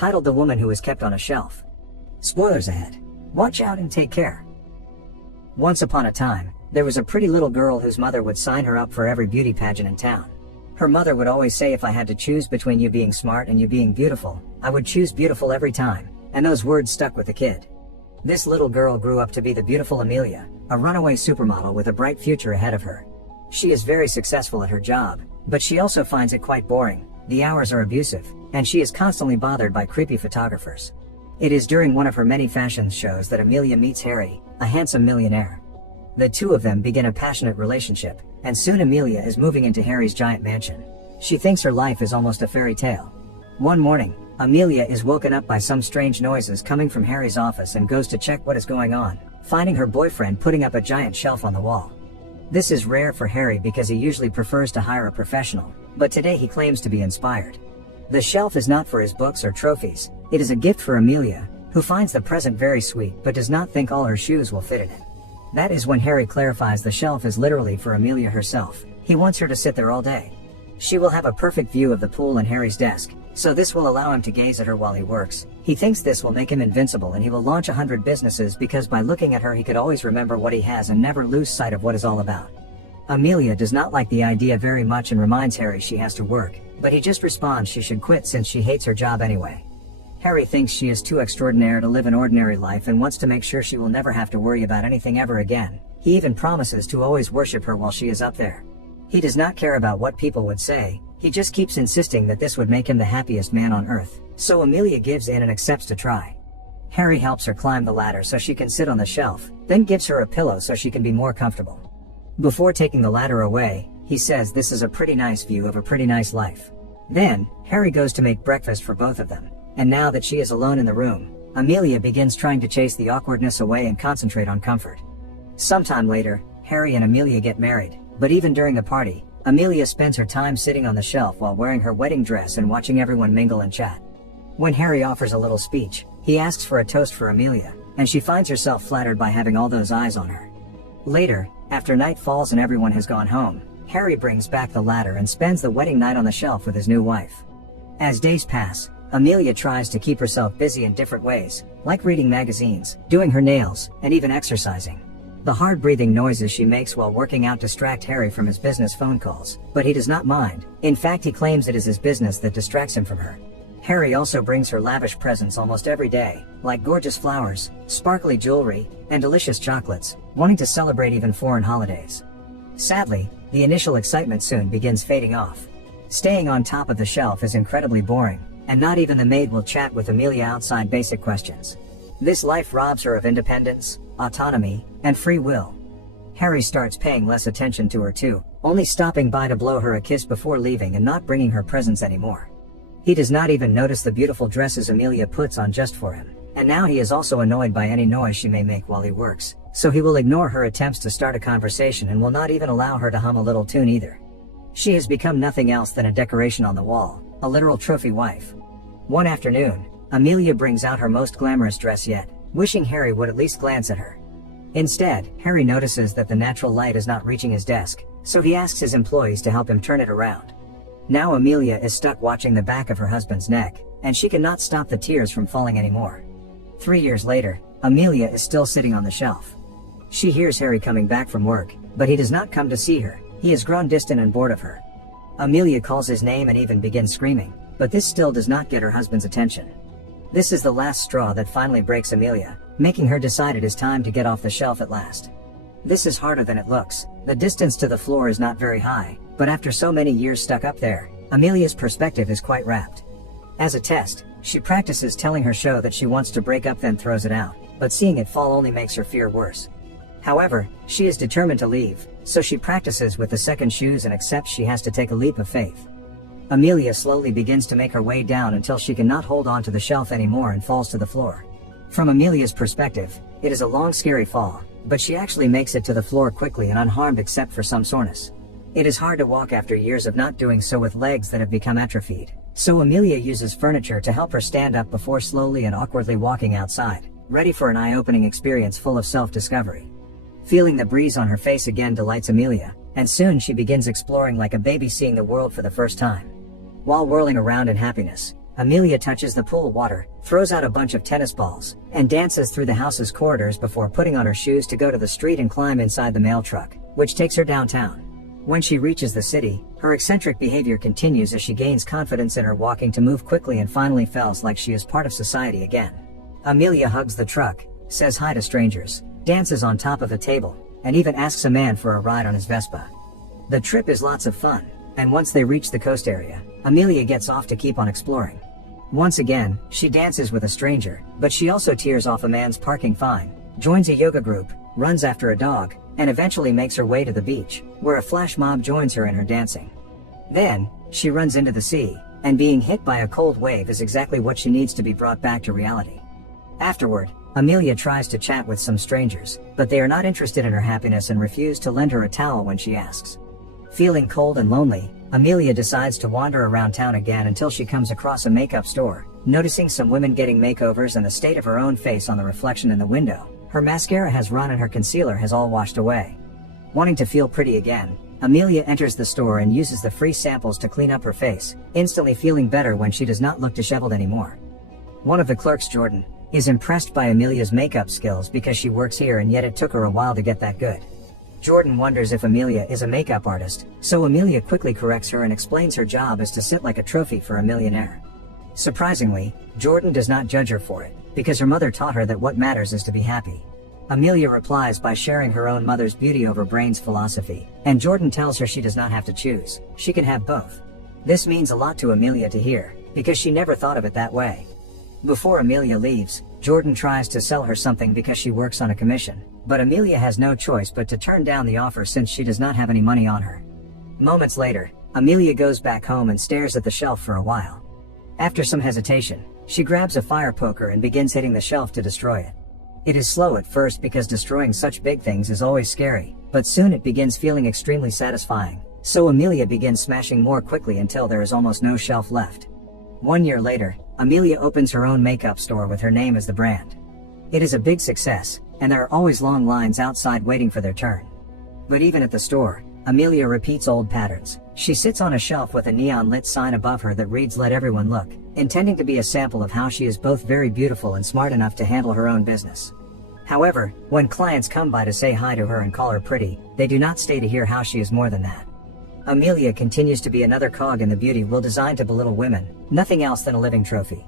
titled The Woman Who Was Kept on a Shelf. Spoilers ahead. Watch out and take care. Once upon a time, there was a pretty little girl whose mother would sign her up for every beauty pageant in town. Her mother would always say, if I had to choose between you being smart and you being beautiful, I would choose beautiful every time, and those words stuck with the kid. This little girl grew up to be the beautiful Amelia, a runaway supermodel with a bright future ahead of her. She is very successful at her job, but she also finds it quite boring, the hours are abusive, and she is constantly bothered by creepy photographers. It is during one of her many fashion shows that Amelia meets Harry, a handsome millionaire. The two of them begin a passionate relationship, and soon Amelia is moving into Harry's giant mansion. She thinks her life is almost a fairy tale. One morning, Amelia is woken up by some strange noises coming from Harry's office and goes to check what is going on, finding her boyfriend putting up a giant shelf on the wall. This is rare for Harry because he usually prefers to hire a professional, but today he claims to be inspired. The shelf is not for his books or trophies, it is a gift for Amelia, who finds the present very sweet but does not think all her shoes will fit in it. That is when Harry clarifies the shelf is literally for Amelia herself. He wants her to sit there all day. She will have a perfect view of the pool and Harry's desk, so this will allow him to gaze at her while he works. He thinks this will make him invincible and he will launch 100 businesses because by looking at her he could always remember what he has and never lose sight of what it's all about. Amelia does not like the idea very much and reminds Harry she has to work, but he just responds she should quit since she hates her job anyway. Harry thinks she is too extraordinary to live an ordinary life and wants to make sure she will never have to worry about anything ever again. He even promises to always worship her while she is up there. He does not care about what people would say, he just keeps insisting that this would make him the happiest man on earth, so Amelia gives in and accepts to try. Harry helps her climb the ladder so she can sit on the shelf, then gives her a pillow so she can be more comfortable. Before taking the ladder away, he says this is a pretty nice view of a pretty nice life. Then, Harry goes to make breakfast for both of them, and now that she is alone in the room, Amelia begins trying to chase the awkwardness away and concentrate on comfort. Sometime later, Harry and Amelia get married, but even during the party, Amelia spends her time sitting on the shelf while wearing her wedding dress and watching everyone mingle and chat. When Harry offers a little speech, he asks for a toast for Amelia, and she finds herself flattered by having all those eyes on her. Later, after night falls and everyone has gone home, Harry brings back the ladder and spends the wedding night on the shelf with his new wife. As days pass, Amelia tries to keep herself busy in different ways, like reading magazines, doing her nails, and even exercising. The hard breathing noises she makes while working out distract Harry from his business phone calls, but he does not mind. In fact, he claims it is his business that distracts him from her. Harry also brings her lavish presents almost every day, like gorgeous flowers, sparkly jewelry, and delicious chocolates, wanting to celebrate even foreign holidays. Sadly, the initial excitement soon begins fading off. Staying on top of the shelf is incredibly boring, and not even the maid will chat with Amelia outside basic questions. This life robs her of independence, autonomy, and free will. Harry starts paying less attention to her too, only stopping by to blow her a kiss before leaving and not bringing her presents anymore. He does not even notice the beautiful dresses Amelia puts on just for him, and now he is also annoyed by any noise she may make while he works, so he will ignore her attempts to start a conversation and will not even allow her to hum a little tune either. She has become nothing else than a decoration on the wall, a literal trophy wife. One afternoon, Amelia brings out her most glamorous dress yet, wishing Harry would at least glance at her. Instead, Harry notices that the natural light is not reaching his desk, so he asks his employees to help him turn it around. Now Amelia is stuck watching the back of her husband's neck, and she cannot stop the tears from falling anymore. 3 years later, Amelia is still sitting on the shelf. She hears Harry coming back from work, but he does not come to see her. He has grown distant and bored of her. Amelia calls his name and even begins screaming, but this still does not get her husband's attention. This is the last straw that finally breaks Amelia, making her decide it is time to get off the shelf at last. This is harder than it looks. The distance to the floor is not very high, but after so many years stuck up there, Amelia's perspective is quite rapt. As a test, she practices telling her show that she wants to break up then throws it out, but seeing it fall only makes her fear worse. However, she is determined to leave, so she practices with the second shoes and accepts she has to take a leap of faith. Amelia slowly begins to make her way down until she cannot hold on to the shelf anymore and falls to the floor. From Amelia's perspective, it is a long scary fall, but she actually makes it to the floor quickly and unharmed except for some soreness. It is hard to walk after years of not doing so with legs that have become atrophied, so Amelia uses furniture to help her stand up before slowly and awkwardly walking outside, ready for an eye-opening experience full of self-discovery. Feeling the breeze on her face again delights Amelia, and soon she begins exploring like a baby seeing the world for the first time. While whirling around in happiness, Amelia touches the pool water, throws out a bunch of tennis balls, and dances through the house's corridors before putting on her shoes to go to the street and climb inside the mail truck, which takes her downtown. When she reaches the city, her eccentric behavior continues as she gains confidence in her walking to move quickly and finally feels like she is part of society again. Amelia hugs the truck, says hi to strangers, dances on top of a table, and even asks a man for a ride on his Vespa. The trip is lots of fun, and once they reach the coast area, Amelia gets off to keep on exploring. Once again, she dances with a stranger, but she also tears off a man's parking fine, joins a yoga group, runs after a dog, and eventually makes her way to the beach, where a flash mob joins her in her dancing. Then, she runs into the sea, and being hit by a cold wave is exactly what she needs to be brought back to reality. Afterward, Amelia tries to chat with some strangers, but they are not interested in her happiness and refuse to lend her a towel when she asks. Feeling cold and lonely, Amelia decides to wander around town again until she comes across a makeup store, noticing some women getting makeovers and the state of her own face on the reflection in the window. Her mascara has run and her concealer has all washed away. Wanting to feel pretty again, Amelia enters the store and uses the free samples to clean up her face, instantly feeling better when she does not look disheveled anymore. One of the clerks, Jordan, is impressed by Amelia's makeup skills because she works here and yet it took her a while to get that good. Jordan wonders if Amelia is a makeup artist, so Amelia quickly corrects her and explains her job is to sit like a trophy for a millionaire. Surprisingly, Jordan does not judge her for it, because her mother taught her that what matters is to be happy. Amelia replies by sharing her own mother's beauty over brains philosophy, and Jordan tells her she does not have to choose, she can have both. This means a lot to Amelia to hear, because she never thought of it that way. Before Amelia leaves, Jordan tries to sell her something because she works on a commission, but Amelia has no choice but to turn down the offer since she does not have any money on her. Moments later, Amelia goes back home and stares at the shelf for a while. After some hesitation, she grabs a fire poker and begins hitting the shelf to destroy it. It is slow at first because destroying such big things is always scary, but soon it begins feeling extremely satisfying, so Amelia begins smashing more quickly until there is almost no shelf left. 1 year later, Amelia opens her own makeup store with her name as the brand. It is a big success, and there are always long lines outside waiting for their turn. But even at the store, Amelia repeats old patterns. She sits on a shelf with a neon-lit sign above her that reads "Let everyone look," intending to be a sample of how she is both very beautiful and smart enough to handle her own business. However, when clients come by to say hi to her and call her pretty, they do not stay to hear how she is more than that. Amelia continues to be another cog in the beauty wheel designed to belittle women, nothing else than a living trophy.